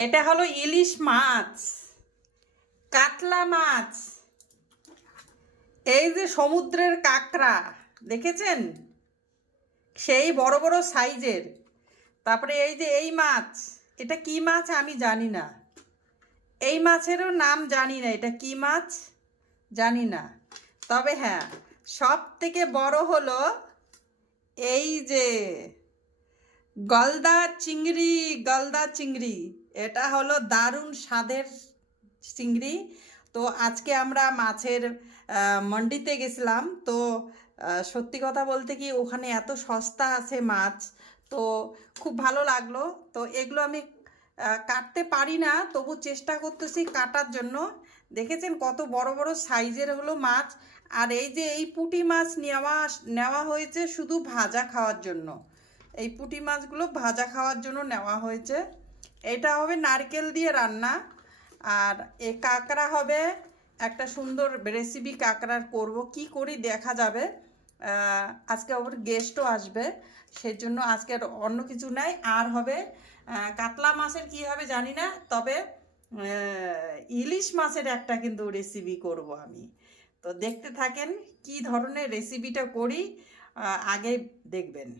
এটা হলো ইলিশ মাছ, কাতলা মাছ। এই যে সমুদ্রের কাঁকড়া দেখেছেন, সেই বড় বড় সাইজের। তারপরে এই যে এই মাছ, এটা কি মাছ আমি জানি না, এই মাছেরও নাম জানি না, এটা কি মাছ জানি না। তবে হ্যাঁ, সব থেকে বড় হলো এই যে গলদা চিংড়ি। গলদা চিংড়ি এটা হলো দারুণ স্বাদের চিংড়ি। তো আজকে আমরা মাছের মন্ডিতে গেছিলাম। তো সত্যি কথা বলতে কি, ওখানে এত সস্তা আছে মাছ, তো খুব ভালো লাগলো। তো এগুলো আমি কাটতে পারি না, তবু চেষ্টা করতেছি কাটার জন্য। দেখেছেন কত বড় বড় সাইজের হলো মাছ। আর এই যে এই পুঁটি মাছ নেওয়া নেওয়া হয়েছে শুধু ভাজা খাওয়ার জন্য। এই পুঁটি মাছগুলো ভাজা খাওয়ার জন্য নেওয়া হয়েছে। এটা হবে নারকেল দিয়ে রান্না। আর এই কাঁকড়া হবে একটা সুন্দর রেসিপি কাঁকড়ার করব, কি করি দেখা যাবে। আজকে ওর গেস্টও আসবে, সেজন্য আজকে অন্য কিছু নাই। আর হবে কাতলা মাছের কি হবে জানি না, তবে ইলিশ মাছের একটা কিন্তু রেসিপি করব আমি। তো দেখতে থাকেন কি ধরনের রেসিপিটা করি, আগে দেখবেন।